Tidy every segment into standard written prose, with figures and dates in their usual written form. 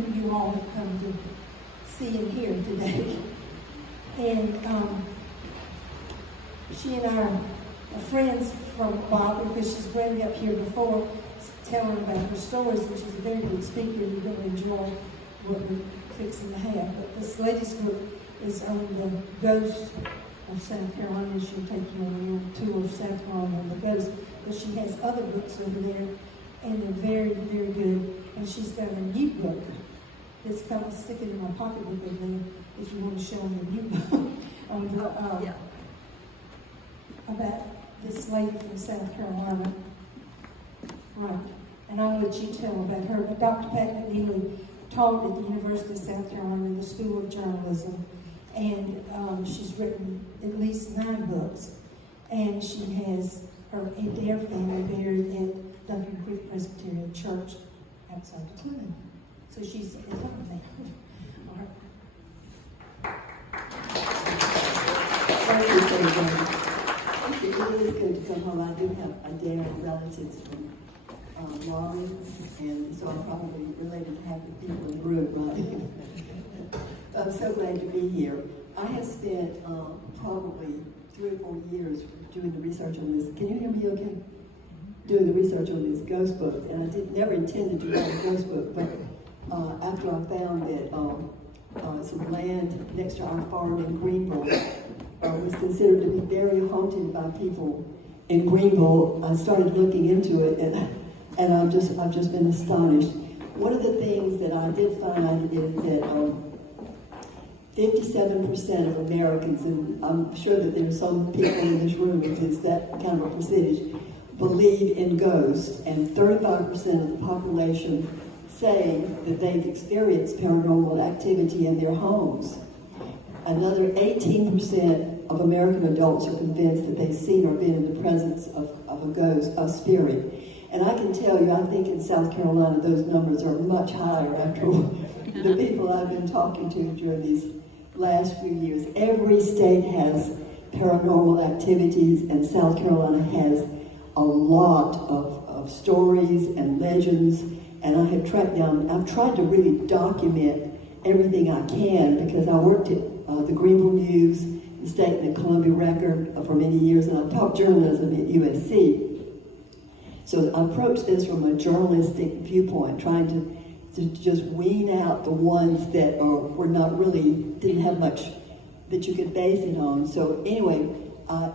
whom you all have come to see and hear today. And she and I are friends from a while because she's been up here before telling about her stories, and she's a very good speaker. You're going to enjoy what we're fixing to have. But this latest book is on the ghost of South Carolina. She'll take you on a little tour of South Carolina on the ghost. But she has other books over there, and they're very, very good. And she's got a new book that's come. I'll stick it in my pocketbook over there if you want to show them the new book about this lady from South Carolina. Right. And I'll let you tell about her. But Dr. Pat McNeely taught at the University of South Carolina in the School of Journalism. And she's written at least 9 books. And she has her entire family buried at Duncan Creek Presbyterian Church outside the Clinton. So she's a lot of that. All right. Thank you so much. It is good to come home. I do have a dear relatives from Lawrence, and so I'm probably related to half the people in the room, right? I'm so glad to be here. I have spent probably 3 or 4 years doing the research on this. Can you hear me okay? Doing the research on this ghost book, and I never intended to write a ghost book, but after I found that some land next to our farm in Greenville was considered to be very haunted by people in Greenville, I started looking into it, and I've just been astonished. One of the things that I did find is that 57% of Americans, and I'm sure that there are some people in this room with that kind of a percentage, believe in ghosts, and 35% of the population say that they've experienced paranormal activity in their homes. Another 18% of American adults are convinced that they've seen or been in the presence of a ghost, a spirit. And I can tell you, I think in South Carolina, those numbers are much higher after the people I've been talking to during these last few years. Every state has paranormal activities, and South Carolina has a lot of stories and legends. And I have tracked down, I've tried to really document everything I can because I worked at the Greenville News, the State and the Columbia Record for many years, and I've taught journalism at USC. So I approached this from a journalistic viewpoint, trying to just wean out the ones that were not really, didn't have much that you could base it on. So anyway, I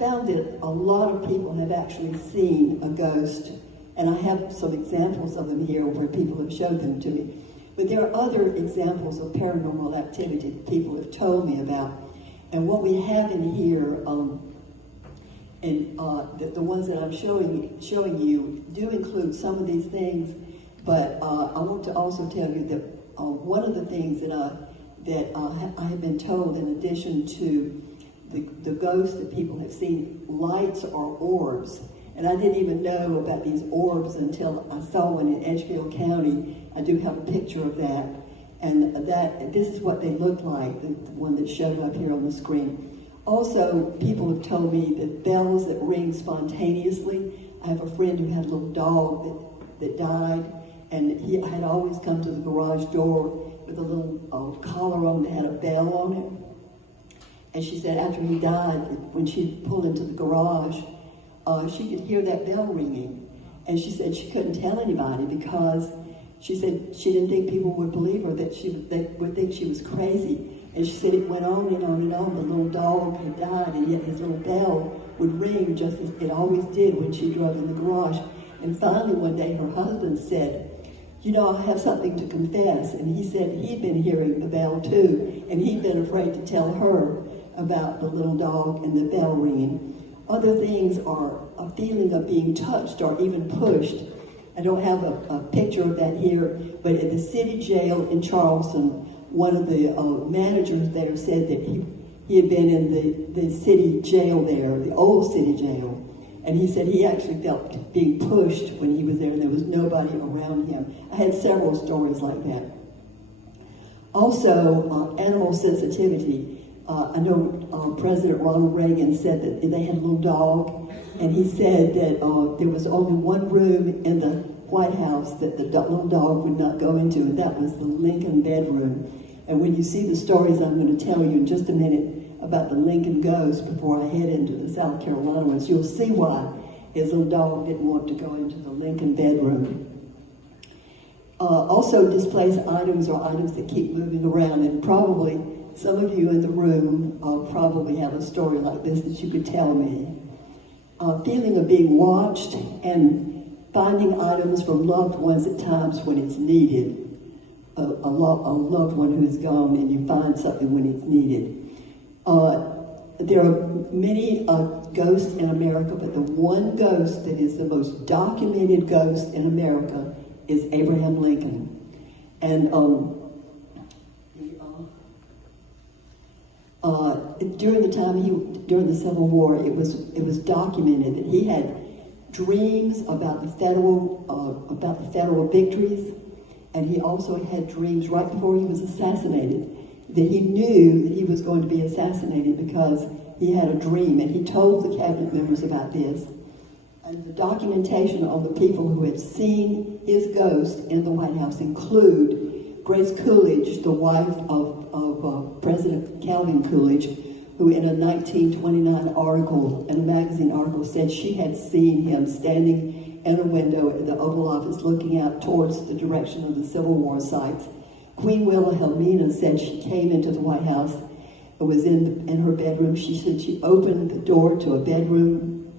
found that a lot of people have actually seen a ghost, and I have some examples of them here where people have showed them to me. But there are other examples of paranormal activity that people have told me about. And what we have in here, the ones that I'm showing you do include some of these things, but I want to also tell you that one of the things that I have been told, in addition to the ghosts that people have seen, lights or orbs. And I didn't even know about these orbs until I saw one in Edgefield County. I do have a picture of that. And this is what they look like, the one that showed up here on the screen. Also, people have told me that bells that ring spontaneously. I have a friend who had a little dog that died, and he had always come to the garage door with a little collar on that had a bell on it. And she said after he died, when she pulled into the garage, she could hear that bell ringing. And she said she couldn't tell anybody because she said she didn't think people would believe her, that they would think she was crazy. And she said it went on and on and on. The little dog had died, and yet his little bell would ring just as it always did when she drove in the garage. And finally one day her husband said, "You know, I have something to confess." And he said he'd been hearing the bell too, and he'd been afraid to tell her about the little dog and the bell ringing. Other things are a feeling of being touched or even pushed. I don't have a picture of that here, but at the city jail in Charleston, one of the managers there said that he had been in the city jail there, the old city jail, and he said he actually felt being pushed when he was there and there was nobody around him. I had several stories like that. Also, animal sensitivity. I know President Ronald Reagan said that they had a little dog, and he said that there was only one room in the White House that the little dog would not go into, and that was the Lincoln bedroom. And when you see the stories I'm going to tell you in just a minute about the Lincoln ghost before I head into the South Carolina ones, you'll see why his little dog didn't want to go into the Lincoln bedroom. Also, displaced items are items that keep moving around, and probably some of you in the room probably have a story like this that you could tell me. Feeling of being watched and finding items from loved ones at times when it's needed. A loved one who is gone and you find something when it's needed. There are many ghosts in America, but the one ghost that is the most documented ghost in America is Abraham Lincoln. And during the time during the Civil War, it was documented that he had dreams about the federal victories, and he also had dreams right before he was assassinated that he knew that he was going to be assassinated because he had a dream, and he told the cabinet members about this. And the documentation on the people who have seen his ghost in the White House include Grace Coolidge, the wife of President Calvin Coolidge, who in a 1929 article, in a magazine article, said she had seen him standing in a window at the Oval Office looking out towards the direction of the Civil War sites. Queen Wilhelmina said she came into the White House and was in her bedroom. She said she opened the door to a bedroom,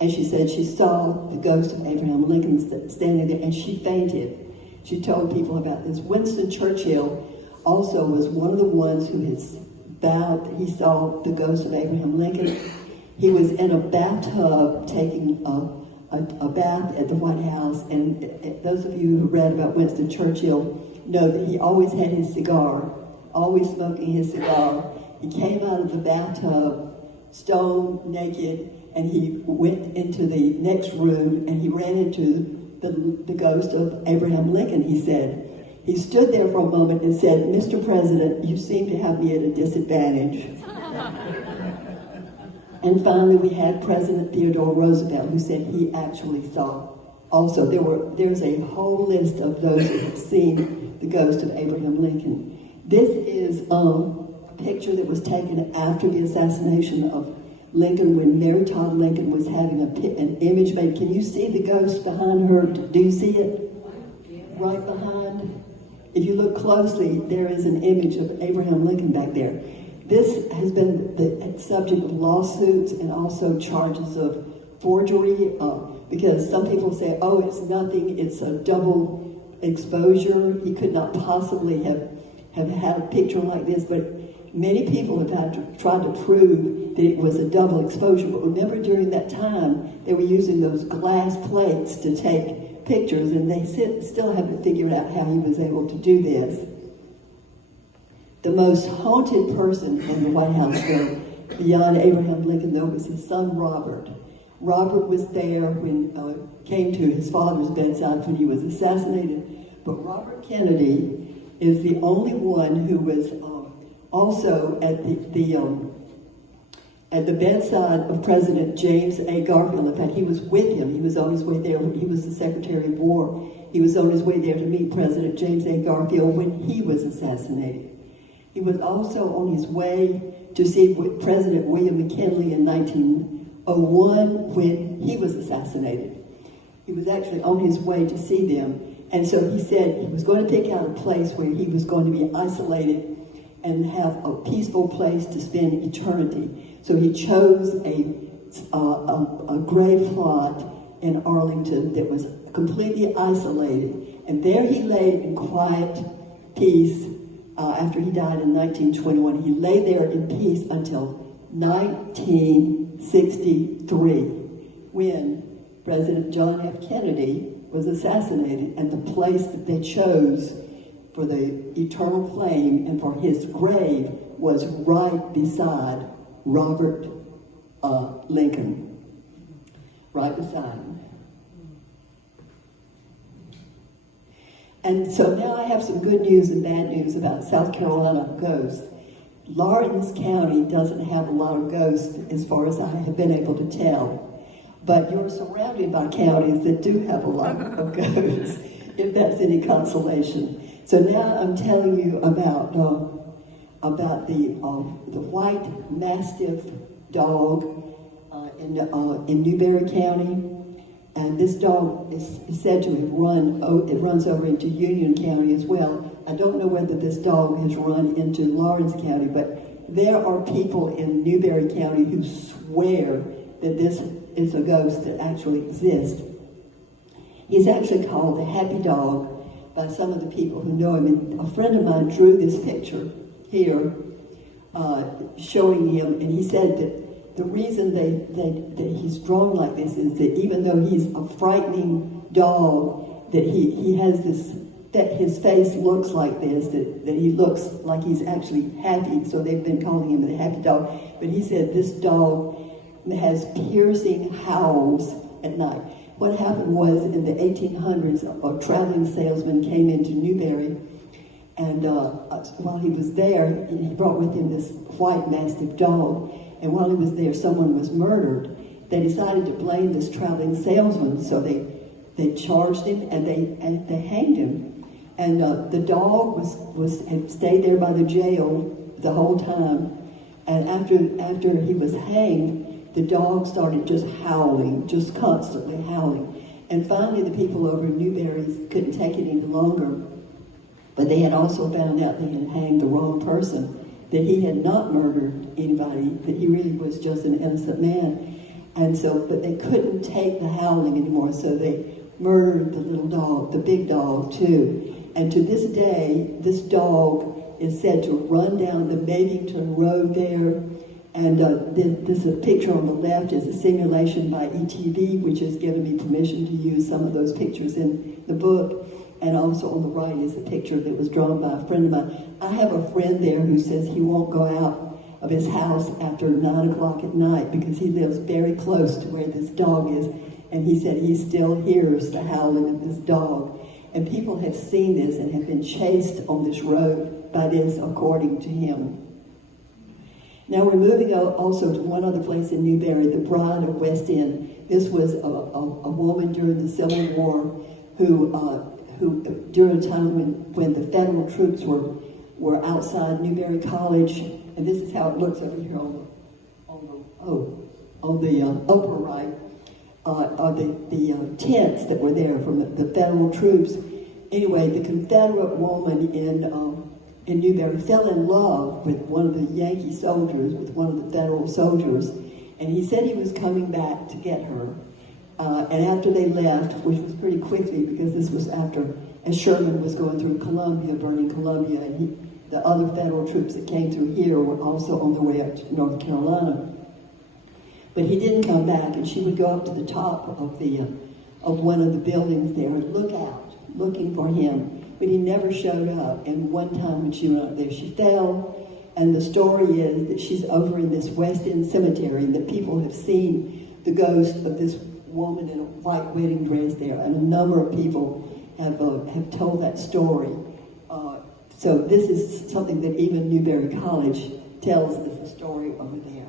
and she said she saw the ghost of Abraham Lincoln standing there, and she fainted. She told people about this. Winston Churchill also was one of the ones who has vowed that he saw the ghost of Abraham Lincoln. He was in a bathtub taking a bath at the White House, and those of you who read about Winston Churchill know that he always had his cigar, always smoking his cigar. He came out of the bathtub, stone naked, and he went into the next room, and he ran into the ghost of Abraham Lincoln, he said. He stood there for a moment and said, "Mr. President, you seem to have me at a disadvantage." And finally, we had President Theodore Roosevelt, who said he actually saw. Also, there's a whole list of those who have seen the ghost of Abraham Lincoln. This is a picture that was taken after the assassination of Lincoln, when Mary Todd Lincoln was having an image made. Can you see the ghost behind her? Do you see it? Right behind? If you look closely, there is an image of Abraham Lincoln back there. This has been the subject of lawsuits and also charges of forgery, because some people say, oh, it's nothing, it's a double exposure. He could not possibly have had a picture like this, but many people have tried to prove that it was a double exposure. But remember, during that time, they were using those glass plates to take pictures, and they still haven't figured out how he was able to do this. The most haunted person in the White House, though, beyond Abraham Lincoln, though, was his son, Robert. Robert was there when came to his father's bedside when he was assassinated. But Robert Kennedy is the only one who was also at the bedside of President James A. Garfield. In fact, he was with him. He was on his way there. He was the Secretary of War. He was on his way there to meet President James A. Garfield when he was assassinated. He was also on his way to see President William McNeely in 1901 when he was assassinated. He was actually on his way to see them. And so he said he was going to pick out a place where he was going to be isolated and have a peaceful place to spend eternity. So he chose a grave plot in Arlington that was completely isolated. And there he lay in quiet peace after he died in 1921. He lay there in peace until 1963, when President John F. Kennedy was assassinated, and the place that they chose for the eternal flame and for his grave was right beside Robert Lincoln. Right beside him. And so now I have some good news and bad news about South Carolina ghosts. Lawrence County doesn't have a lot of ghosts as far as I have been able to tell. But you're surrounded by counties that do have a lot of ghosts, if that's any consolation. So now I'm telling you about the white mastiff dog in Newberry County. And this dog is said to have it runs over into Union County as well. I don't know whether this dog has run into Lawrence County, but there are people in Newberry County who swear that this is a ghost that actually exists. He's actually called the Happy Dog by some of the people who know him. And a friend of mine drew this picture here, showing him, and he said that the reason that he's drawn like this is that even though he's a frightening dog, that he has this, that his face looks like this, that he looks like he's actually happy, so they've been calling him the Happy Dog. But he said this dog has piercing howls at night. What happened was in the 1800s, a traveling salesman came into Newberry, and while he was there, he brought with him this white mastiff dog. And while he was there, someone was murdered. They decided to blame this traveling salesman, so they charged him and they hanged him. And the dog had stayed there by the jail the whole time. And after he was hanged, the dog started just howling, just constantly howling. And finally, the people over in Newberry couldn't take it any longer. But they had also found out they had hanged the wrong person, that he had not murdered anybody, that he really was just an innocent man. And so, but they couldn't take the howling anymore, so they murdered the little dog, the big dog too. And to this day, this dog is said to run down the Mavington Road there. And this picture on the left is a simulation by ETV, which has given me permission to use some of those pictures in the book. And also on the right is a picture that was drawn by a friend of mine. I have a friend there who says he won't go out of his house after 9 o'clock at night because he lives very close to where this dog is. And he said he still hears the howling of this dog. And people have seen this and have been chased on this road by this, according to him. Now we're moving also to one other place in Newberry, the Bride of West End. This was a woman during the Civil War who during a time when the federal troops were outside Newberry College, and this is how it looks over here on the upper right, are the tents that were there from the federal troops. Anyway, the Confederate woman in Newberry fell in love with one of the Yankee soldiers, with one of the federal soldiers, and he said he was coming back to get her. And after they left, which was pretty quickly because this was as Sherman was going through Columbia, burning Columbia, and the other federal troops that came through here were also on their way up to North Carolina. But he didn't come back, and she would go up to the top of one of the buildings there and look out, looking for him. But he never showed up. And one time when she went up there, she fell. And the story is that she's over in this West End cemetery, and that people have seen the ghost of this woman in a white wedding dress there, and a number of people have told that story. So this is something that even Newberry College tells as a story over there.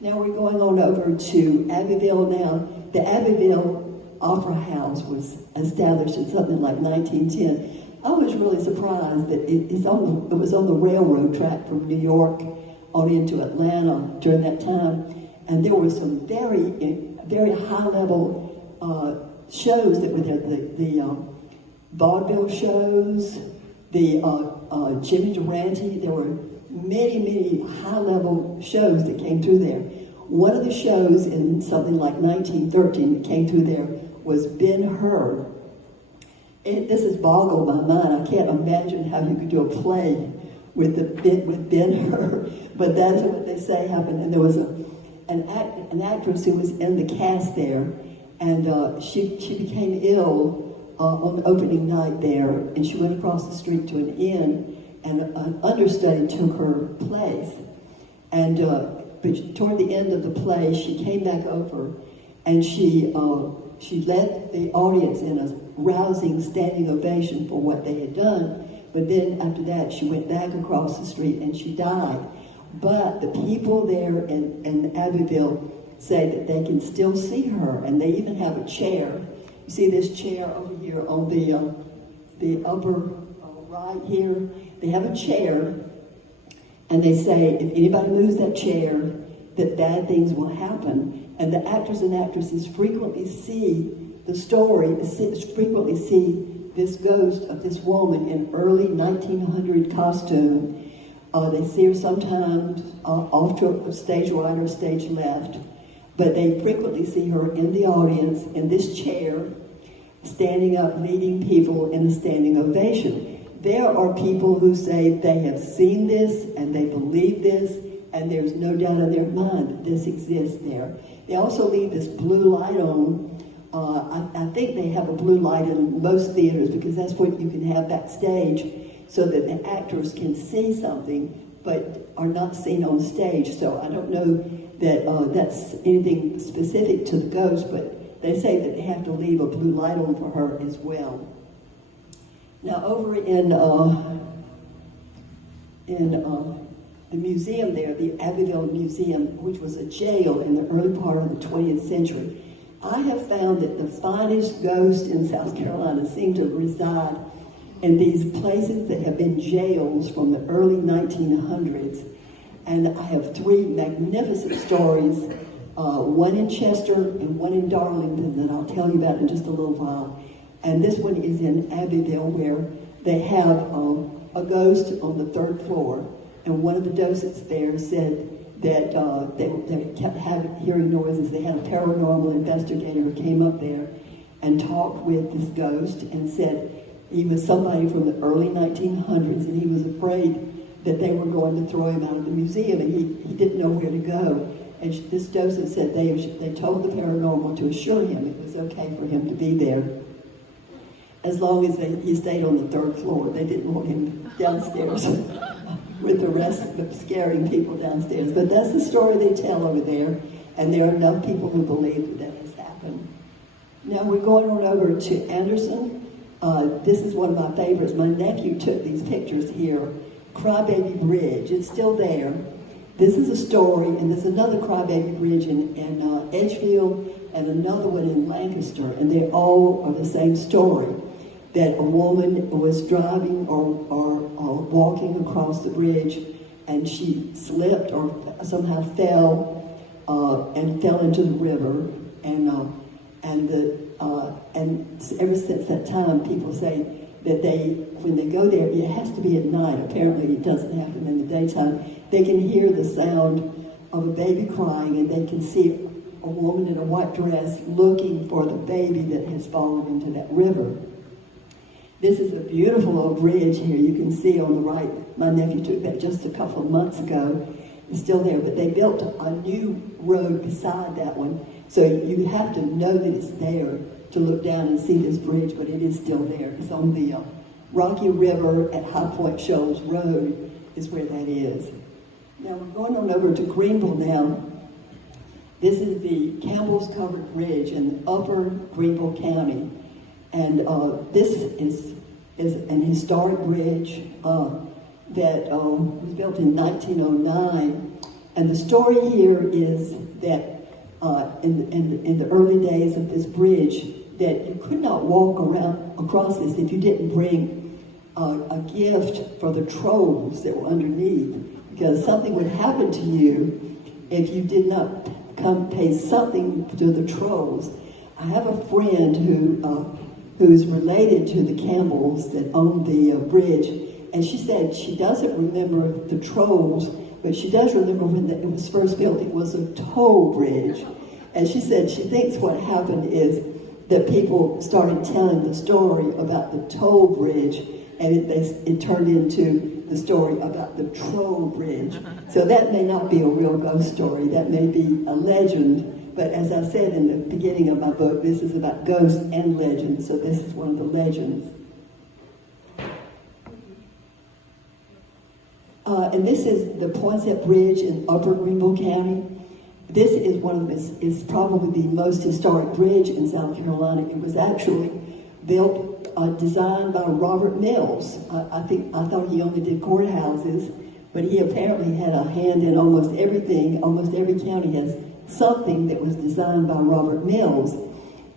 Now we're going on over to Abbeville now. The Abbeville Opera House was established in something like 1910. I was really surprised that it was on the railroad track from New York on into Atlanta during that time, and there were some very high-level shows that were there. The vaudeville shows, the Jimmy Durante. There were many high-level shows that came through there. One of the shows in something like 1913 that came through there was Ben-Hur. This has boggled my mind. I can't imagine how you could do a play with Ben-Hur, but that's what they say happened. And there was an actress who was in the cast there, and she became ill on the opening night there, and she went across the street to an inn, and an understudy took her place. And but toward the end of the play, she came back over, and she led the audience in a rousing standing ovation for what they had done. But then after that, she went back across the street and she died. But the people there in Abbeville say that they can still see her, and they even have a chair. You see this chair over here on the upper right here? They have a chair, and they say if anybody moves that chair, that bad things will happen. And the actors and actresses frequently see the story, frequently see this ghost of this woman in early 1900 costume. They see her sometimes off to a stage right or stage left, but they frequently see her in the audience in this chair, standing up, leading people in a standing ovation. There are people who say they have seen this and they believe this, and there's no doubt in their mind that this exists there. They also leave this blue light on. I think they have a blue light in most theaters because that's what you can have backstage so that the actors can see something but are not seen on stage. So I don't know that that's anything specific to the ghost, but they say that they have to leave a blue light on for her as well. Now over in the museum there, the Abbeville Museum, which was a jail in the early part of the 20th century, I have found that the finest ghosts in South Carolina seem to reside in these places that have been jails from the early 1900s. And I have three magnificent stories, one in Chester and one in Darlington that I'll tell you about in just a little while. And this one is in Abbeville, where they have a ghost on the third floor. And one of the docents there said that they kept hearing noises. They had a paranormal investigator who came up there and talked with this ghost and said he was somebody from the early 1900s, and he was afraid that they were going to throw him out of the museum, and he didn't know where to go. And this docent said they told the paranormal to assure him it was okay for him to be there as long as he stayed on the third floor. They didn't want him downstairs with the rest of them scaring people downstairs. But that's the story they tell over there, and there are enough people who believe that has happened. Now we're going on over to Anderson. This is one of my favorites. My nephew took these pictures here. Crybaby Bridge, it's still there. This is a story, and there's another Crybaby Bridge in Edgefield and another one in Lancaster, and they all are the same story, that a woman was driving or walking across the bridge, and she slipped or somehow fell and fell into the river, and ever since that time, people say that when they go there, it has to be at night. Apparently, it doesn't happen in the daytime. They can hear the sound of a baby crying, and they can see a woman in a white dress looking for the baby that has fallen into that river. This is a beautiful old bridge here. You can see on the right. My nephew took that just a couple of months ago. It's still there, but they built a new road beside that one. So you have to know that it's there to look down and see this bridge, but it is still there. It's on the Rocky River at High Point Shoals Road is where that is. Now we're going on over to Greenville now. This is the Campbell's Covered Bridge in upper Greenville County. And this is an historic bridge that was built in 1909. And the story here is that in the early days of this bridge, that you could not walk across this if you didn't bring a gift for the trolls that were underneath, because something would happen to you if you did not come pay something to the trolls. I have a friend who's related to the Campbells that owned the bridge, and she said she doesn't remember the trolls, but she does remember when it was first built. It was a toll bridge, and she said she thinks what happened is that people started telling the story about the toll bridge, and it turned into the story about the troll bridge. So that may not be a real ghost story. That may be a legend. But as I said in the beginning of my book, this is about ghosts and legends. So this is one of the legends. And this is the Poinsett Bridge in Upper Greenville County. This is probably the most historic bridge in South Carolina. It was actually built, designed by Robert Mills. I thought he only did courthouses, but he apparently had a hand in almost everything. Almost every county has something that was designed by Robert Mills,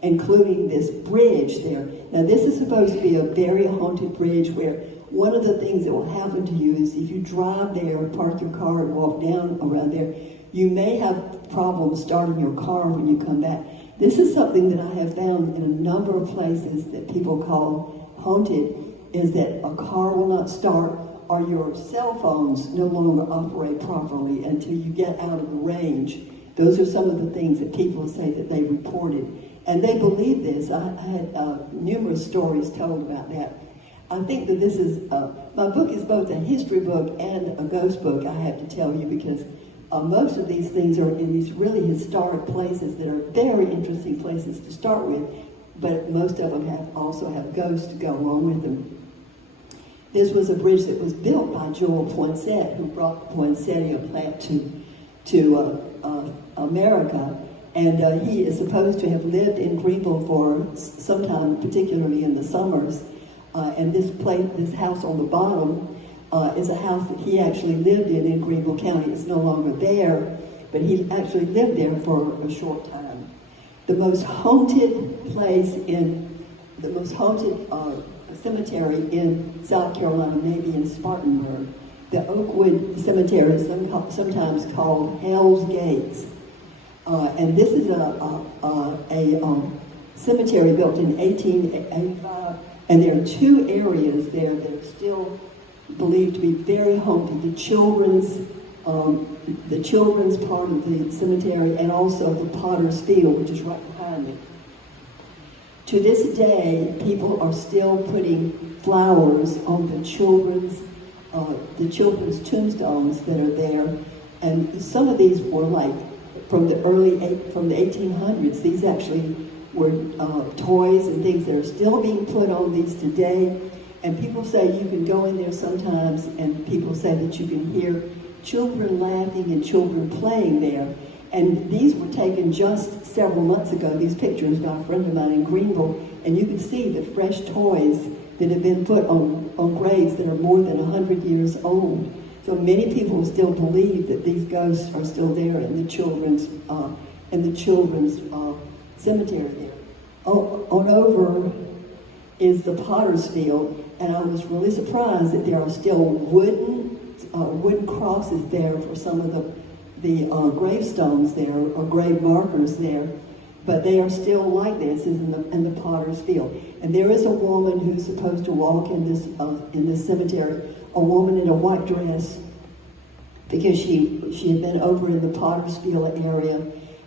including this bridge there. Now, this is supposed to be a very haunted bridge where one of the things that will happen to you is if you drive there, park your car and walk down around there, you may have problems starting your car when you come back. This is something that I have found in a number of places that people call haunted, is that a car will not start or your cell phones no longer operate properly until you get out of the range. Those are some of the things that people say that they reported. And they believe this. I had numerous stories told about that. I think that this is, my book is both a history book and a ghost book, I have to tell you, because most of these things are in these really historic places that are very interesting places to start with, but most of them also have ghosts to go along with them. This was a bridge that was built by Joel Poinsett, who brought the poinsettia plant to America, and he is supposed to have lived in Greenville for some time, particularly in the summers. And this house on the bottom is a house that he actually lived in Greenville County. It's no longer there, but he actually lived there for a short time. The most haunted cemetery in South Carolina, maybe in Spartanburg, the Oakwood Cemetery is sometimes called Hell's Gates. And this is a cemetery built in 1885, and there are two areas there that are still believed to be very haunted. The children's part of the cemetery, and also the Potter's Field, which is right behind it. To this day, people are still putting flowers on the children's tombstones that are there, and some of these were like from the 1800s. These actually were toys and things that are still being put on these today. And people say you can go in there sometimes, and people say that you can hear children laughing and children playing there. And these were taken just several months ago, these pictures by a friend of mine in Greenville, and you can see the fresh toys that have been put on graves that are more than 100 years old. So many people still believe that these ghosts are still there in the children's cemetery there. On over is the Potter's Field, and I was really surprised that there are still wooden crosses there for some of the gravestones there, or grave markers there, but they are still like this in the Potter's Field. And there is a woman who's supposed to walk in this cemetery, a woman in a white dress, because she had been over in the Potter's Field area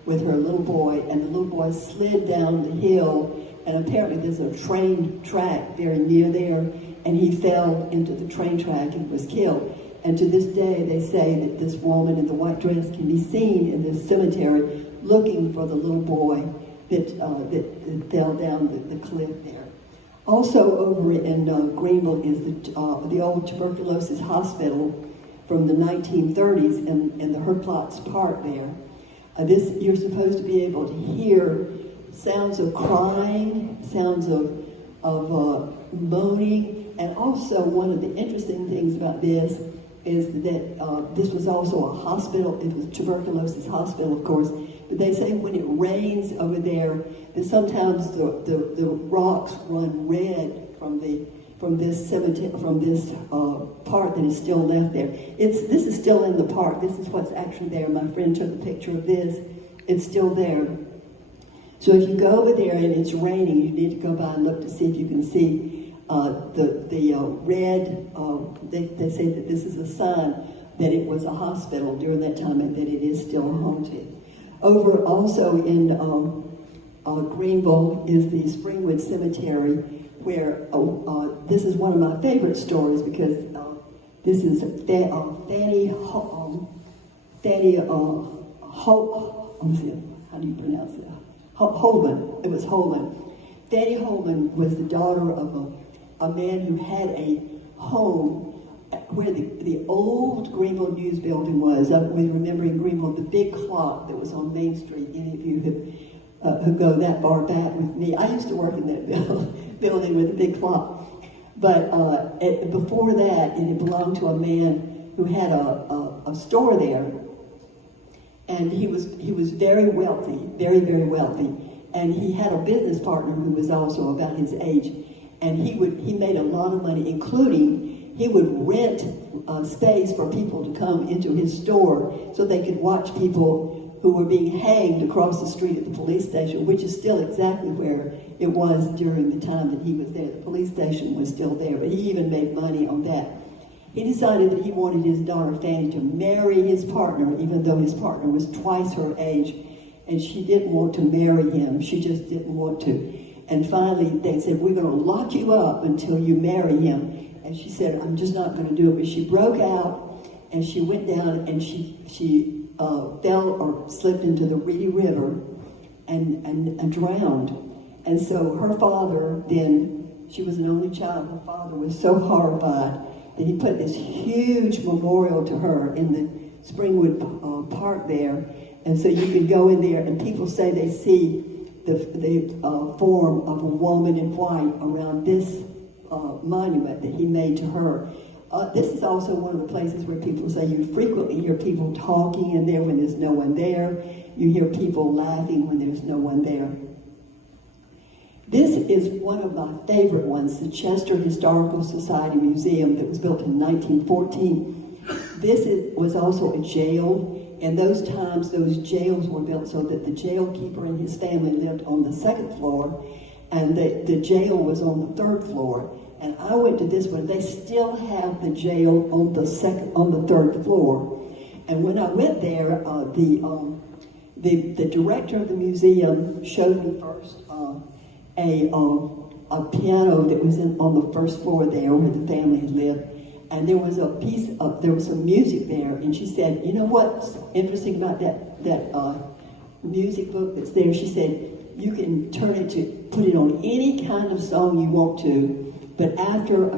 with her little boy, and the little boy slid down the hill, and apparently there's a train track very near there, and he fell into the train track and was killed. And to this day, they say that this woman in the white dress can be seen in this cemetery looking for the little boy that fell down the cliff there. Also over in Greenville is the old tuberculosis hospital from the 1930s in the Herplatz Park there. You're supposed to be able to hear sounds of crying, sounds of moaning, and also one of the interesting things about this is that this was also a hospital. It was a tuberculosis hospital, of course, but they say when it rains over there, that sometimes the rocks run red from this cemetery, from this part that is still left there. This is still in the park. This is what's actually there. My friend took a picture of this. It's still there. So if you go over there and it's raining, you need to go by and look to see if you can see the red. They say that this is a sign that it was a hospital during that time and that it is still haunted. Over also in Greenville is the Springwood Cemetery, where this is one of my favorite stories, because this is Fanny how do you pronounce it? Holman. It was Holman. Fanny Holman was the daughter of a man who had a home where the old Greenville News building was. We remember in Greenville the big clock that was on Main Street. Any of you who go that far back with me, I used to work in that building with a big clock. But before that, it had belonged to a man who had a store there. And he was very wealthy, very, very wealthy. And he had a business partner who was also about his age. And he made a lot of money, including he would rent space for people to come into his store so they could watch people who were being hanged across the street at the police station, which is still exactly where it was during the time that he was there. The police station was still there, but he even made money on that. He decided that he wanted his daughter Fanny to marry his partner, even though his partner was twice her age, and she didn't want to marry him. She just didn't want to. And finally, they said, we're going to lock you up until you marry him. And she said, I'm just not going to do it. But she broke out, and she went down, and she fell or slipped into the Reedy River and drowned. And so her father then, she was an only child, her father was so horrified that he put this huge memorial to her in the Springwood Park there. And so you can go in there, and people say they see the form of a woman in white around this monument that he made to her. This is also one of the places where people say you frequently hear people talking in there when there's no one there. You hear people laughing when there's no one there. This is one of my favorite ones, the Chester Historical Society Museum that was built in 1914. This was also a jail. In those times, those jails were built so that the jail keeper and his family lived on the second floor, and the jail was on the third floor. And I went to this one. They still have the jail on the third floor. And when I went there, the director of the museum showed me first a piano that was on the first floor there where the family lived. And there was there was some music there. And she said, you know what's interesting about that music book that's there? She said, you can put it on any kind of song you want to, but after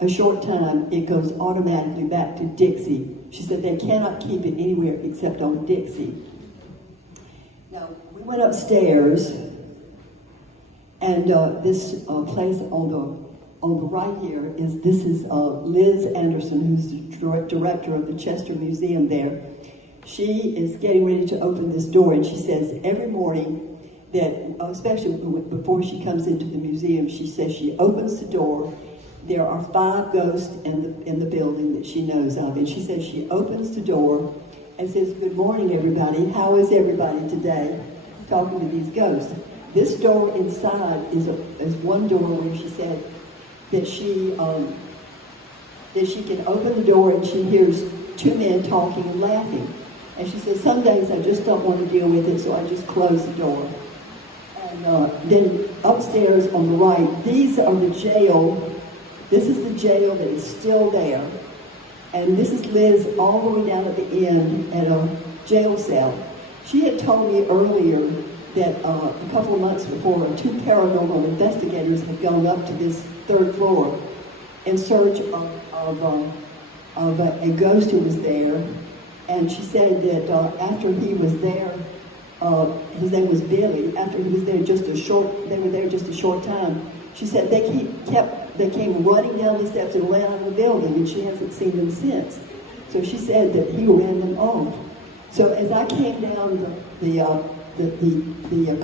a short time, it goes automatically back to Dixie. She said they cannot keep it anywhere except on Dixie. Now, we went upstairs, and this place on the right here is Liz Anderson, who's the director of the Chester Museum there. She is getting ready to open this door, and she says every morning that, especially before she comes into the museum, she says she opens the door. There are 5 ghosts in the building that she knows of, and she says she opens the door and says, good morning, everybody. How is everybody today? Talking to these ghosts. This door inside is one door where she said that she can open the door and she hears 2 men talking and laughing. And she says, some days I just don't want to deal with it, so I just close the door. And then upstairs on the right, these are the jail. This is the jail that is still there. And this is Liz all the way down at the end at a jail cell. She had told me earlier that a couple of months before, 2 paranormal investigators had gone up to this third floor in search of a ghost who was there. And she said that after he was there, his name was Billy, after he was there they were there just a short time. She said they came running down the steps and ran out of the building, and she hasn't seen them since. So she said that he ran them off. So as I came down the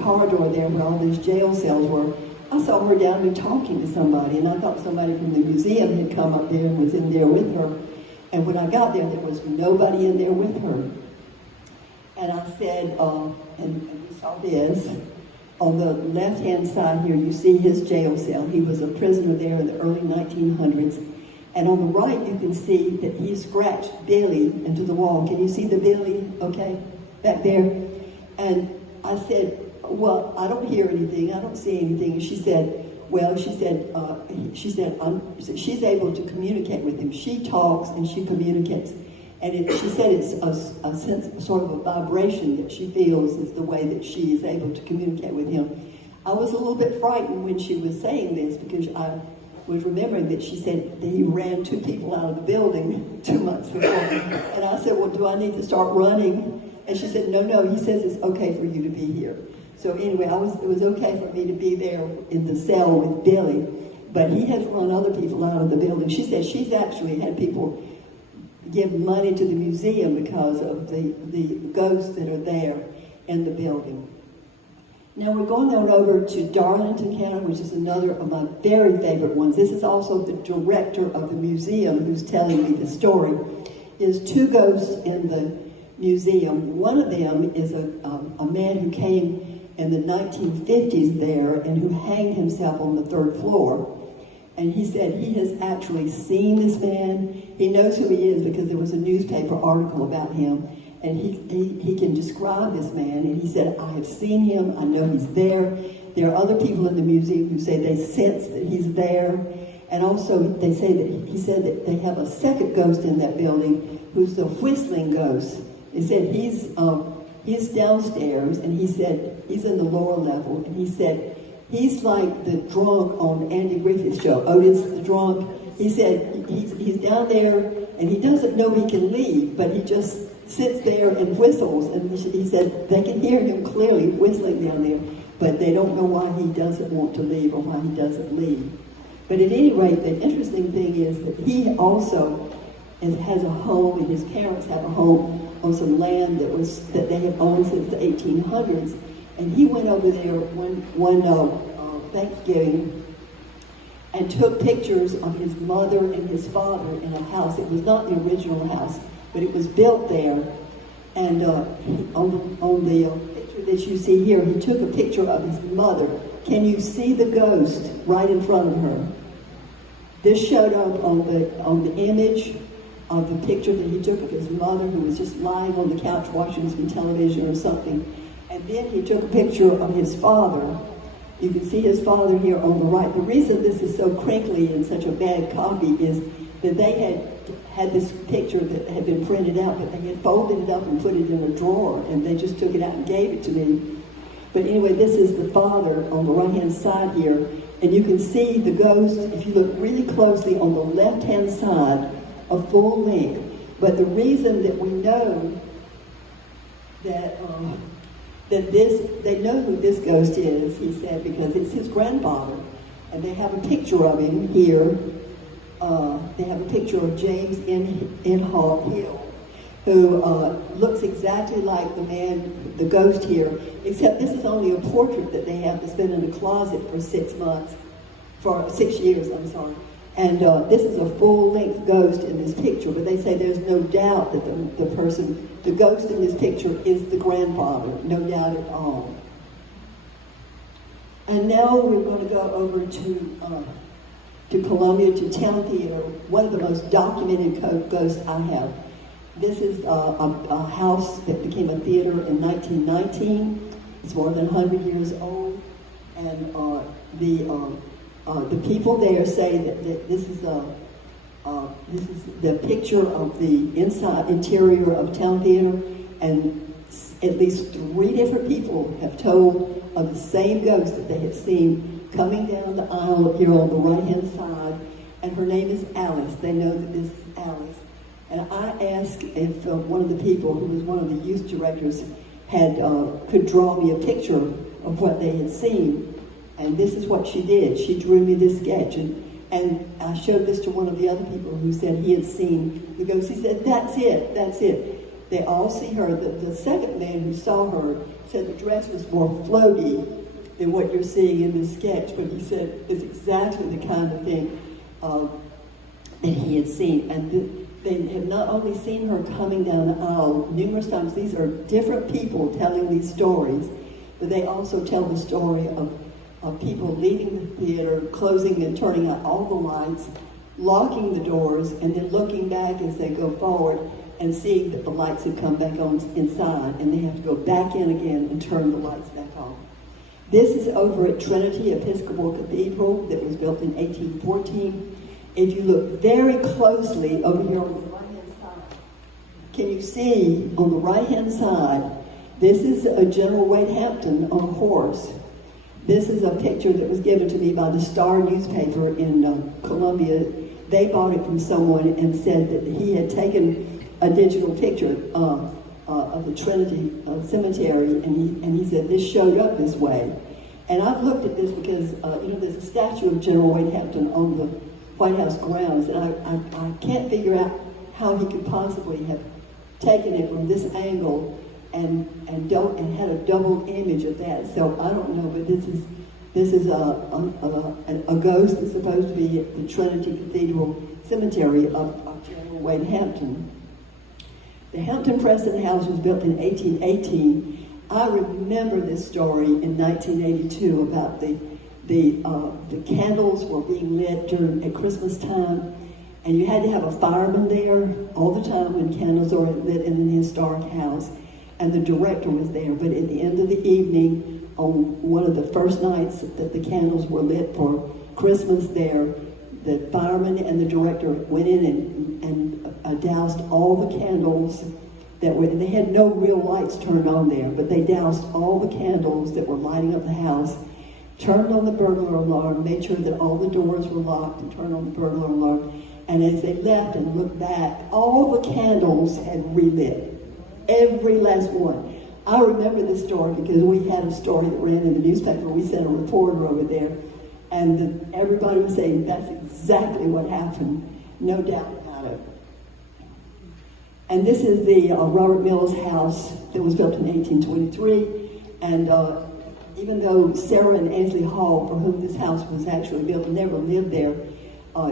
corridor there where all these jail cells were, I saw her down there talking to somebody, and I thought somebody from the museum had come up there and was in there with her. And when I got there was nobody in there with her. And I said, and we saw this, on the left-hand side here, you see his jail cell. He was a prisoner there in the early 1900s. And on the right, you can see that he scratched Billy into the wall. Can you see the Billy, okay, back there? And I said, well, I don't hear anything. I don't see anything. And she said, well, she's able to communicate with him. She talks and she communicates. And she said it's a sense, sort of a vibration that she feels is the way that she is able to communicate with him. I was a little bit frightened when she was saying this because I was remembering that she said that he ran 2 people out of the building 2 months before. And I said, well, do I need to start running? And she said, no, he says it's okay for you to be here. So anyway, it was okay for me to be there in the cell with Billy, but he has run other people out of the building. She said she's actually had people give money to the museum because of the ghosts that are there in the building. Now we're going on over to Darlington County, which is another of my very favorite ones. This is also the director of the museum who's telling me the story. There's two ghosts in the museum. One of them is a man who came in the 1950s there and who hanged himself on the 3rd floor. And he said he has actually seen this man. He knows who he is because there was a newspaper article about him. And he can describe this man. And he said, I have seen him. I know he's there. There are other people in the museum who say they sense that he's there. And also they say that he said that they have a second ghost in that building who's the whistling ghost. They said he's downstairs, and he said he's in the lower level. And he said he's like the drunk on Andy Griffith's show, Otis the drunk. He said he's down there, and he doesn't know he can leave, but he just sits there and whistles. And he said they can hear him clearly whistling down there, but they don't know why he doesn't want to leave or why he doesn't leave. But at any rate, the interesting thing is that he also has a home, and his parents have a home on some land that they have owned since the 1800s. And he went over there one Thanksgiving and took pictures of his mother and his father in a house. It was not the original house, but it was built there. And on the picture that you see here, he took a picture of his mother. Can you see the ghost right in front of her? This showed up on the image of the picture that he took of his mother, who was just lying on the couch watching some television or something. And then he took a picture of his father. You can see his father here on the right. The reason this is so crinkly and such a bad copy is that they had this picture that had been printed out, but they had folded it up and put it in a drawer, and they just took it out and gave it to me. But anyway, this is the father on the right-hand side here, and you can see the ghost, if you look really closely, on the left-hand side, a full length. But the reason that we know that they know who this ghost is, he said, because it's his grandfather, and they have a picture of him here. They have a picture of James Hill, who looks exactly like the ghost here, except this is only a portrait that they have that's been in a closet for 6 years, I'm sorry. And this is a full-length ghost in this picture, but they say there's no doubt that the ghost in this picture is the grandfather, no doubt at all. And now we're going to go over to Columbia, to Town Theater, one of the most documented ghosts I have. This is a house that became a theater in 1919. It's more than 100 years old, and the people there say that this is the picture of the interior of Town Theater, and at least 3 different people have told of the same ghost that they had seen coming down the aisle here on the right-hand side, and her name is Alice. They know that this is Alice. And I asked if one of the people, who was one of the youth directors, could draw me a picture of what they had seen. And this is what she did. She drew me this sketch. And I showed this to one of the other people who said he had seen the ghost. He said, that's it. They all see her. The second man who saw her said the dress was more floaty than what you're seeing in this sketch. But he said it's exactly the kind of thing that he had seen. And they have not only seen her coming down the aisle numerous times. These are different people telling these stories. But they also tell the story of people leaving the theater, closing and turning out all the lights, locking the doors, and then looking back as they go forward and seeing that the lights have come back on inside, and they have to go back in again and turn the lights back on. This is over at Trinity Episcopal Cathedral that was built in 1814. If you look very closely over here on the right-hand side, can you see on the right-hand side, this is a General Wade Hampton on a horse. This is a picture that was given to me by the Star newspaper in Columbia. They bought it from someone and said that he had taken a digital picture of the Trinity Cemetery, and he said this showed up this way. And I've looked at this because there's a statue of General Wade Hampton on the White House grounds, and I can't figure out how he could possibly have taken it from this angle and had a double image of that. So I don't know, but this is a ghost that's supposed to be at the Trinity Cathedral Cemetery of General Wade Hampton. The Hampton Preston House was built in 1818. I remember this story in 1982 about the candles were being lit at Christmas time, and you had to have a fireman there all the time when candles are lit in the historic house, and the director was there. But at the end of the evening, on one of the first nights that the candles were lit for Christmas there, the fireman and the director went in and doused all the candles that were, and they had no real lights turned on there, but they doused all the candles that were lighting up the house, turned on the burglar alarm, made sure that all the doors were locked, and turned on the burglar alarm. And as they left and looked back, all the candles had relit. Every last one. I remember this story because we had a story that ran in the newspaper. We sent a reporter over there, and everybody was saying that's exactly what happened. No doubt about it. And this is the Robert Mills house that was built in 1823. And even though Sarah and Ansley Hall, for whom this house was actually built, never lived there,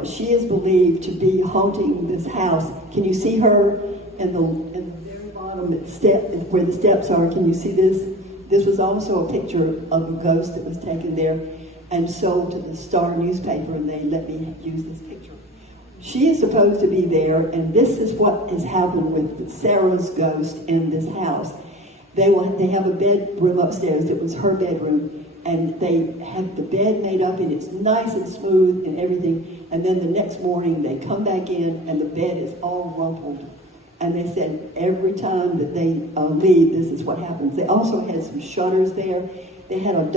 she is believed to be haunting this house. Can you see her in the very bottom step, where the steps are? Can you see this? This was also a picture of a ghost that was taken there and sold to the Star newspaper, and they let me use this picture. She is supposed to be there, and this is what has happened with Sarah's ghost in this house. They have a bedroom upstairs that was her bedroom, and they have the bed made up, and it's nice and smooth and everything. And then the next morning, they come back in, and the bed is all rumpled. And they said every time that they leave, this is what happens. They also had some shutters there. They had some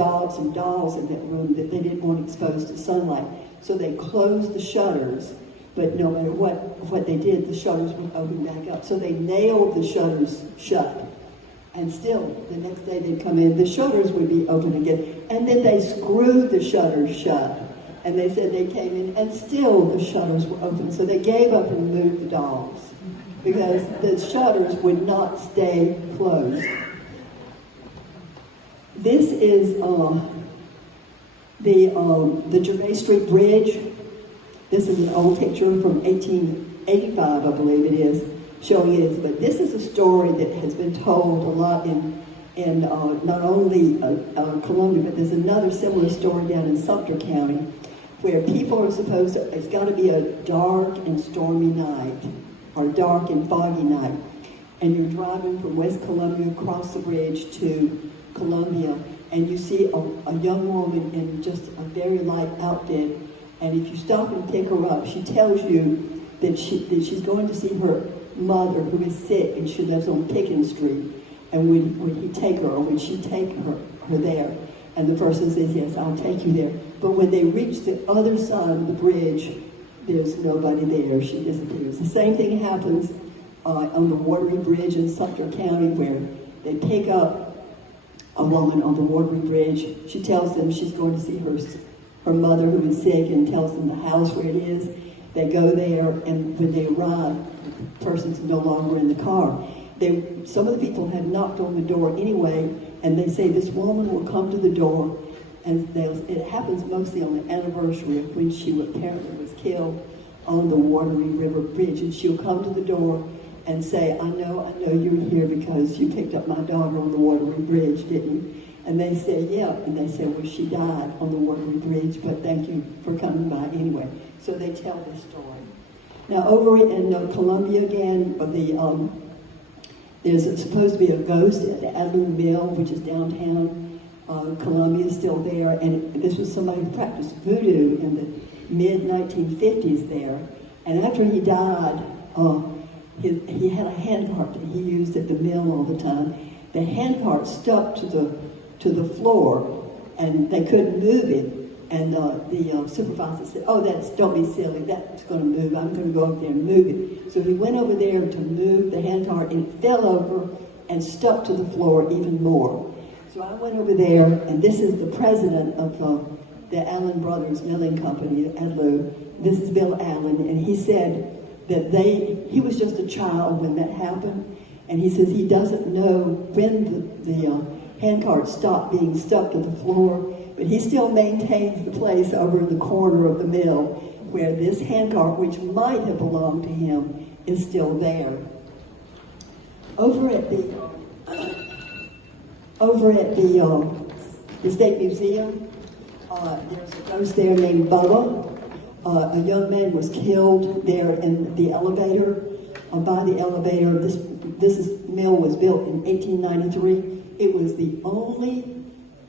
dolls in that room that they didn't want exposed to sunlight. So they closed the shutters, but no matter what they did, the shutters would open back up. So they nailed the shutters shut. And still, the next day they'd come in, the shutters would be open again. And then they screwed the shutters shut. And they said they came in, and still the shutters were open. So they gave up and moved the dolls because the shutters would not stay closed. This is the Gervais Street Bridge. This is an old picture from 1885, I believe it is, showing it. But this is a story that has been told a lot in not only Columbia, but there's another similar story down in Sumter County where people are supposed to, it's got to be a dark and stormy night, or dark and foggy night, and you're driving from West Columbia across the bridge to Columbia, and you see a young woman in just a very light outfit, and if you stop and pick her up, she tells you that she's going to see her mother who is sick, and she lives on Pickens Street, and would he take her, or would she take her there? And the person says, yes, I'll take you there. But when they reach the other side of the bridge, there's nobody there. She disappears. The same thing happens on the Watery Bridge in Sumter County, where they pick up a woman on the Watery Bridge. She tells them she's going to see her mother who is sick, and tells them the house where it is. They go there, and when they arrive, the person's no longer in the car. Some of the people had knocked on the door anyway, and they say this woman will come to the door, and it happens mostly on the anniversary of when she apparently was killed on the Watery River Bridge, and she'll come to the door and say, I know you're here because you picked up my daughter on the Watery Bridge, didn't you? And they say, yeah. And they say, well, she died on the Watery Bridge, but thank you for coming by anyway. So they tell this story. Now, over in Columbia again, there's supposed to be a ghost at the Adler Mill, which is downtown. Columbia is still there, and this was somebody who practiced voodoo in the mid-1950s there. And after he died, he had a handcart that he used at the mill all the time. The handcart stuck to the floor, and they couldn't move it. And the supervisor said, don't be silly, that's going to move. I'm going to go over there and move it. So he went over there to move the handcart, and it fell over and stuck to the floor even more. So I went over there, and this is the president of the Allen Brothers Milling Company, Adler. This is Bill Allen, and he said that he was just a child when that happened, and he says he doesn't know when the handcart stopped being stuck to the floor, but he still maintains the place over in the corner of the mill where this handcart, which might have belonged to him, is still there. Over at the State Museum, there's a ghost there named Bubba. A young man was killed there in the elevator, by the elevator. This mill was built in 1893. It was the only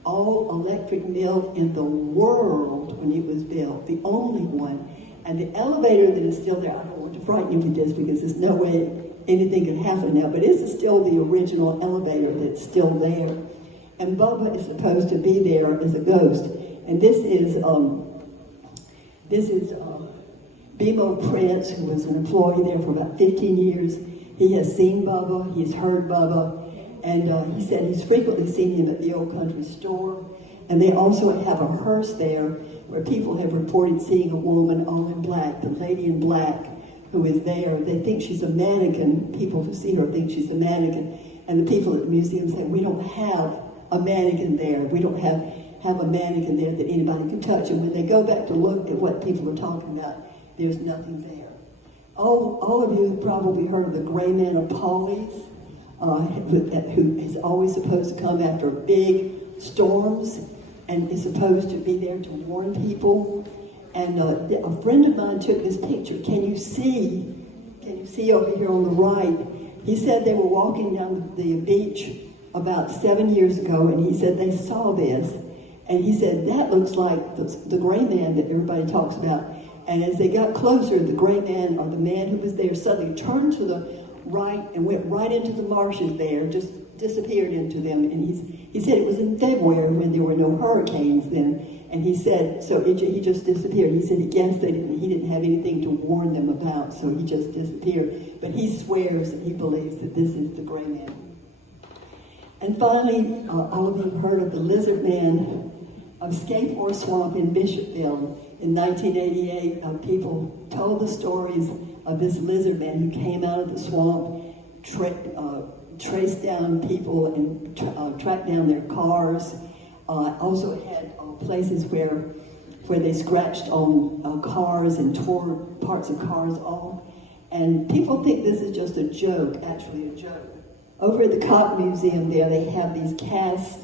all-electric mill in the world when it was built, the only one. And the elevator that is still there, I don't want to frighten you with this because there's no way anything could happen now, but it's still the original elevator that's still there. And Bubba is supposed to be there as a ghost. And this is Bimo Prince, who was an employee there for about 15 years. He has seen Bubba, he's heard Bubba, and he said he's frequently seen him at the old country store. And they also have a hearse there where people have reported seeing a woman all in black, the lady in black who is there. They think she's a mannequin. People who see her think she's a mannequin. And the people at the museum say, we don't have a mannequin there. We don't have a mannequin there that anybody can touch. And when they go back to look at what people are talking about, there's nothing there. All of you have probably heard of the gray man of Polly's, who is always supposed to come after big storms and is supposed to be there to warn people. And a friend of mine took this picture. Can you see over here on the right? He said they were walking down the beach about 7 years ago, and he said they saw this. And he said, that looks like the gray man that everybody talks about. And as they got closer, the gray man, or the man who was there, suddenly turned to the right and went right into the marshes there, just disappeared into them. And he said it was in February when there were no hurricanes then. And he said, so he just disappeared. He said he guessed he didn't have anything to warn them about, so he just disappeared. But he swears that he believes that this is the gray man. And finally, all of you have heard of the lizard man of Scape Ore Swamp in Bishopville. In 1988, people told the stories of this lizard man who came out of the swamp, traced down people and tracked down their cars. Also had places where they scratched on cars and tore parts of cars off. And people think this is just a joke, actually a joke. Over at the Cotton Museum there, they have these casts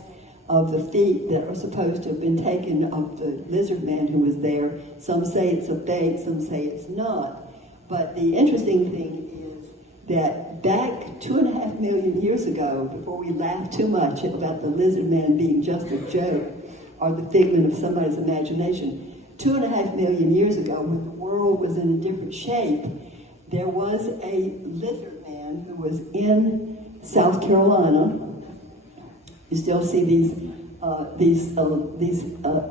of the feet that are supposed to have been taken of the lizard man who was there. Some say it's a fake, some say it's not. But the interesting thing is that back 2.5 million years ago, before we laughed too much about the lizard man being just a joke or the figment of somebody's imagination, 2.5 million years ago, when the world was in a different shape, there was a lizard man who was in South Carolina. You still see these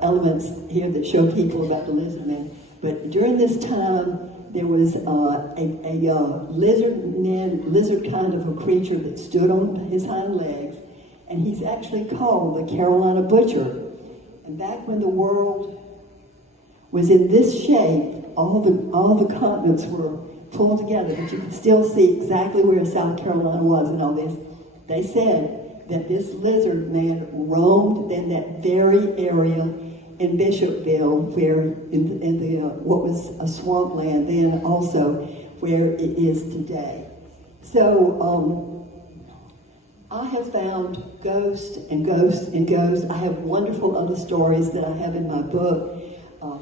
elements here that show people about the lizard man. But during this time, there was a lizard kind of a creature that stood on his hind legs, and he's actually called the Carolina Butcher. And back when the world was in this shape, all the continents were pulled together, but you could still see exactly where South Carolina was and all this. They said that this lizard man roamed in that very area in Bishopville, where in the what was a swampland then, also where it is today. So I have found ghosts and ghosts and ghosts. I have wonderful other stories that I have in my book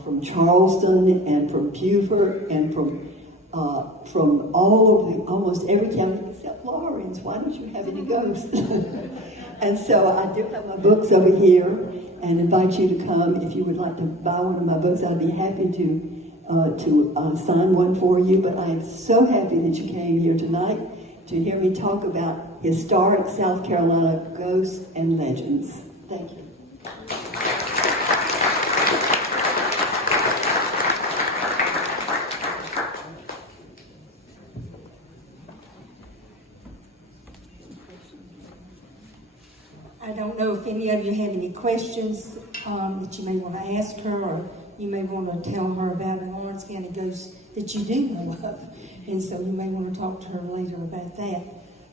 from Charleston and from Beaufort and from almost every county except Lawrence. Why don't you have any ghosts? And so I do have my books over here and invite you to come. If you would like to buy one of my books, I'd be happy to sign one for you. But I am so happy that you came here tonight to hear me talk about historic South Carolina ghosts and legends. Thank you. I don't know if any of you have any questions that you may want to ask her, or you may want to tell her about an Orange County ghost that you do know of. And so you may want to talk to her later about that.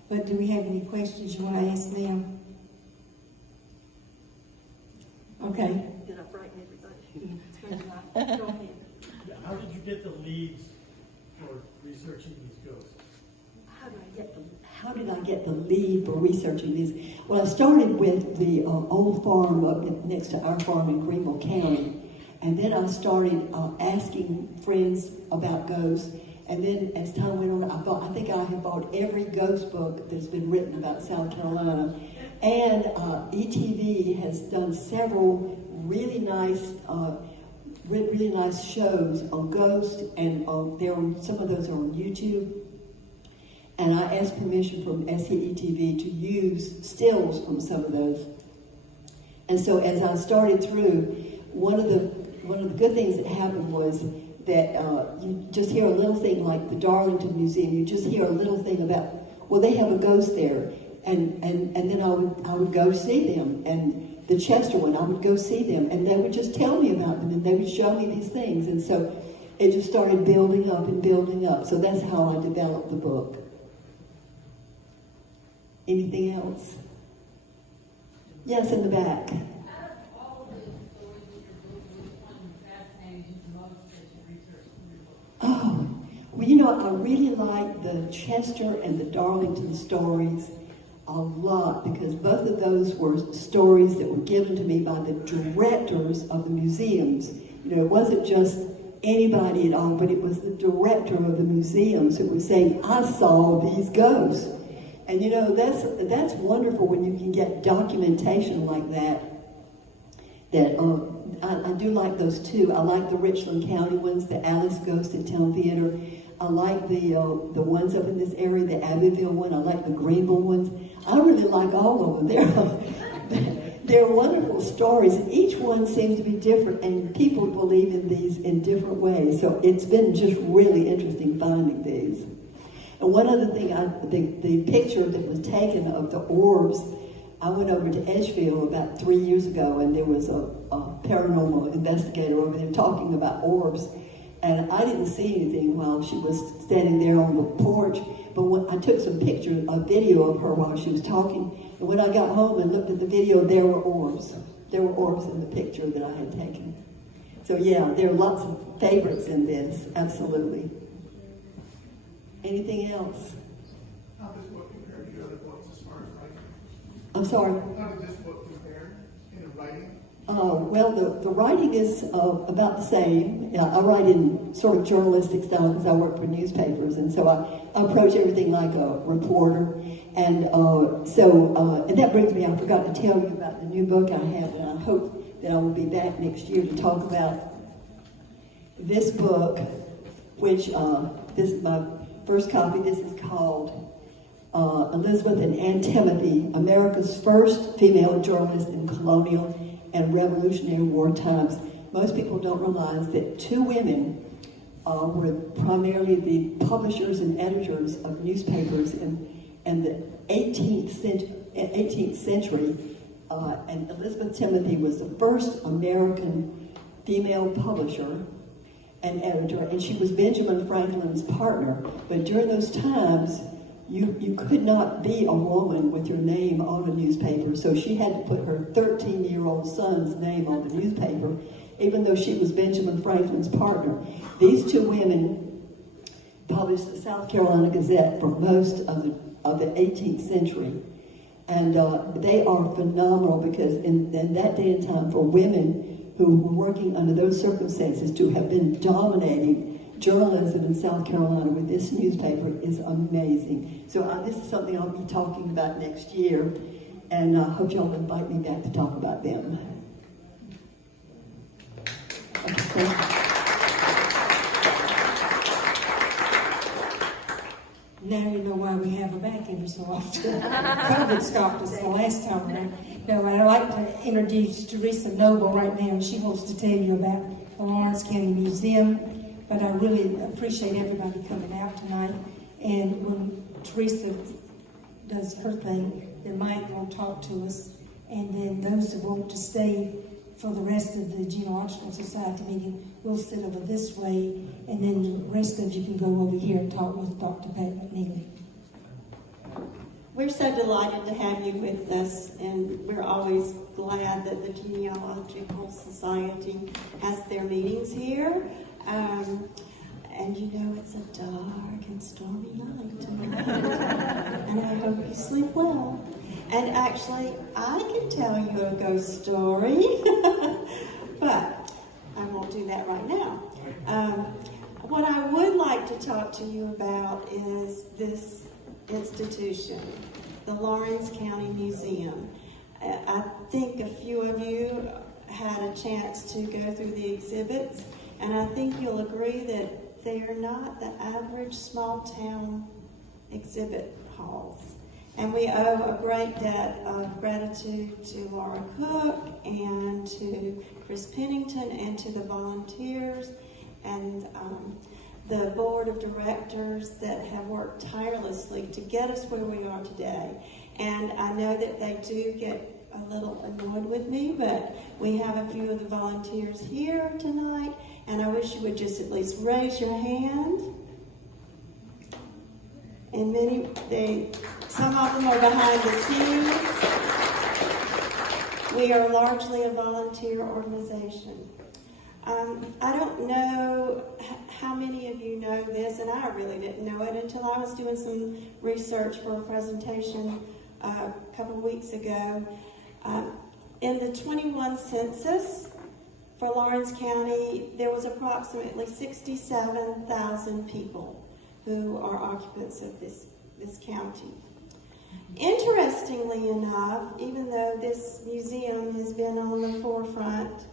But do we have any questions you want to ask them? Okay. Did I frighten everybody? Go ahead. How did you get the leads for researching these ghosts? How did I get the lead for researching these? Well, I started with the old farm up next to our farm in Greenville County. And then I started asking friends about ghosts. And then as time went on, I think I have bought every ghost book that's been written about South Carolina. And ETV has done several really nice shows on ghosts, and some of those are on YouTube. And I asked permission from SCETV to use stills from some of those. And so as I started through, one of the good things that happened was that you just hear a little thing like the Darlington Museum. You just hear a little thing about, well, they have a ghost there, and then I would go see them, and the Chester one, I would go see them, and they would just tell me about them, and they would show me these things, and so it just started building up and building up. So that's how I developed the book. Anything else? Yes, in the back. Oh, well, I really like the Chester and the Darlington stories a lot, because both of those were stories that were given to me by the directors of the museums. It wasn't just anybody at all, but it was the director of the museums who was saying, I saw these ghosts. And that's wonderful when you can get documentation like that. I do like those too. I like the Richland County ones, the Alice Ghost at Town Theater. I like the ones up in this area, the Abbeville one. I like the Greenville ones. I really like all of them. They're wonderful stories, and each one seems to be different, and people believe in these in different ways. So it's been just really interesting finding these. And one other thing, the picture that was taken of the orbs, I went over to Edgefield about 3 years ago, and there was a paranormal investigator over there talking about orbs. And I didn't see anything while she was standing there on the porch. But when I took some pictures, a video of her while she was talking. And when I got home and looked at the video, there were orbs. There were orbs in the picture that I had taken. So yeah, there are lots of favorites in this, absolutely. Anything else? How does this book compare to your other books as far as writing? I'm sorry? How does this book compare in the writing? Well, the writing is about the same. I write in sort of journalistic style because I work for newspapers, and so I approach everything like a reporter. And and that brings me, I forgot to tell you about the new book I have, and I hope that I will be back next year to talk about this book, which this is my first copy. This is called Elizabeth and Ann Timothy, America's first female journalist in colonial and Revolutionary War times. Most people don't realize that two women were primarily the publishers and editors of newspapers in the 18th century. And Elizabeth Timothy was the first American female publisher and editor, and she was Benjamin Franklin's partner. But during those times, you could not be a woman with your name on a newspaper, so she had to put her 13-year-old son's name on the newspaper, even though she was Benjamin Franklin's partner. These two women published the South Carolina Gazette for most of the 18th century, and they are phenomenal, because in that day and time, for women who were working under those circumstances to have been dominating journalism in South Carolina with this newspaper is amazing. So this is something I'll be talking about next year, and I hope y'all invite me back to talk about them. Okay. Now you know why we have her back every so often. COVID stopped us the last time around. No, I'd like to introduce Teresa Noble right now. She wants to tell you about the Lawrence County Museum. But I really appreciate everybody coming out tonight. And when Teresa does her thing, then Mike will talk to us. And then those that want to stay for the rest of the Genealogical Society meeting, we'll sit over this way, and then the rest of you can go over here and talk with Dr. Pat McNeely. We're so delighted to have you with us, and we're always glad that the Genealogical Society has their meetings here. And you know, it's a dark and stormy night tonight, and I hope you sleep well. And actually, I can tell you a ghost story, but I won't do that right now. What I would like to talk to you about is this institution, the Lawrence County Museum. I think a few of you had a chance to go through the exhibits, and I think you'll agree that they are not the average small town exhibit halls. And we owe a great debt of gratitude to Laura Cook and to Chris Pennington and to the volunteers and the board of directors that have worked tirelessly to get us where we are today. And I know that they do get a little annoyed with me, but we have a few of the volunteers here tonight, and I wish you would just at least raise your hand. And some of them are behind the scenes. We are largely a volunteer organization. I don't know how many of you know this, and I really didn't know it until I was doing some research for a presentation a couple of weeks ago. In the 21 census for Lawrence County, there was approximately 67,000 people who are occupants of this county. Interestingly enough, even though this museum has been on the forefront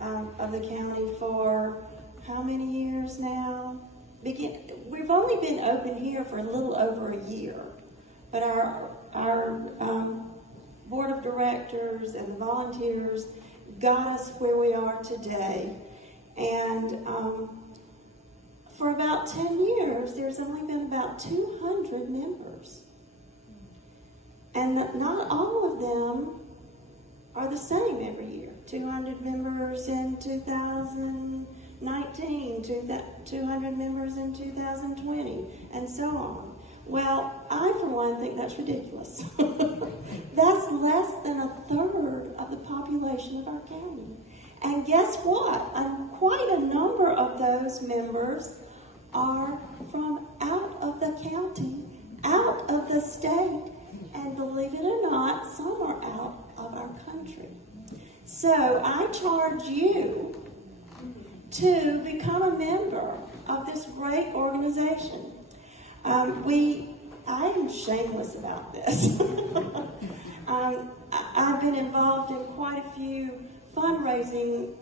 of the county for how many years now? We've only been open here for a little over a year, but our board of directors and the volunteers got us where we are today. And for about 10 years, there's only been about 200 members. And not all of them are the same every year. 200 members in 2019, 200 members in 2020, and so on. Well, I, for one, think that's ridiculous. That's less than a third of the population of our county. And guess what? Quite a number of those members are from out of the county, out of the state, and believe it or not, some are out of our country. So I charge you to become a member of this great organization. I am shameless about this. I've been involved in quite a few fundraising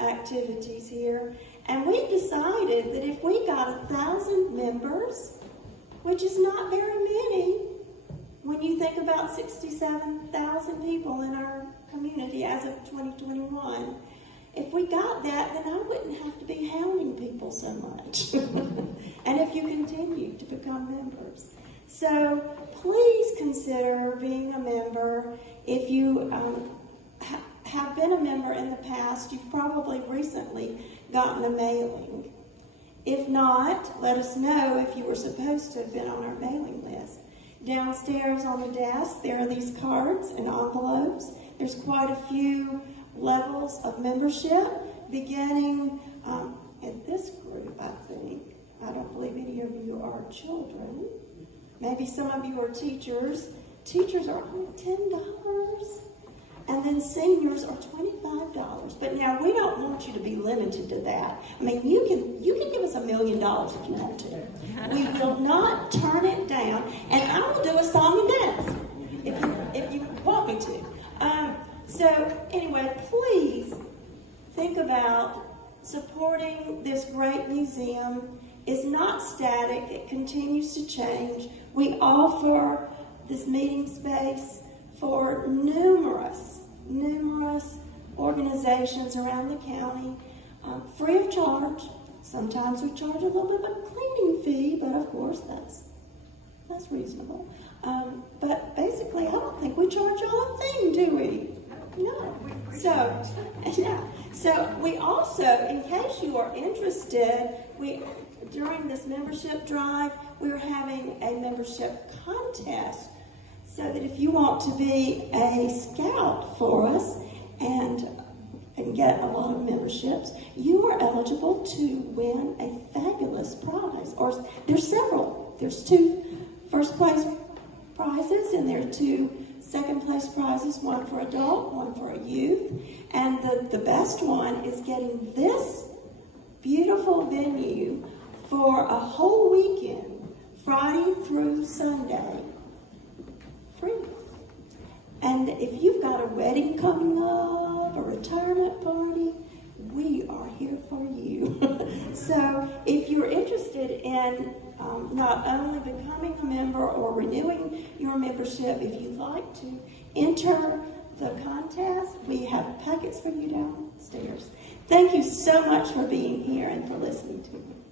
activities here, and we've decided that if we got 1,000 members, which is not very many, when you think about 67,000 people in our community as of 2021, if we got that, then I wouldn't have to be hounding people so much. And if you continue to become members. So please consider being a member. If you have been a member in the past, you've probably recently gotten a mailing. If not, let us know if you were supposed to have been on our mailing list. Downstairs on the desk, there are these cards and envelopes. There's quite a few levels of membership, beginning in this group, I think. I don't believe any of you are children. Maybe some of you are teachers. Teachers are only $10. And then seniors are $25. But now we don't want you to be limited to that. I mean, you can give us $1 million if you want to. We will not turn it down. And I will do a song and dance if you want me to. So anyway, please think about supporting this great museum. It's not static. It continues to change. We offer this meeting space for numerous organizations around the county, free of charge. Sometimes we charge a little bit of a cleaning fee, but of course that's reasonable. But basically, I don't think we charge y'all a thing, do we? No. So, yeah. So we also, in case you are interested, during this membership drive, we're having a membership contest. So that if you want to be a scout for us and get a lot of memberships, you are eligible to win a fabulous prize. Or there's several. There's 2 first place prizes, and there are 2 second place prizes, one for adult, one for a youth. And the best one is getting this beautiful venue for a whole weekend, Friday through Sunday, free. And if you've got a wedding coming up, a retirement party, we are here for you. So if you're interested in not only becoming a member or renewing your membership, if you'd like to enter the contest, we have packets for you downstairs. Thank you so much for being here and for listening to me.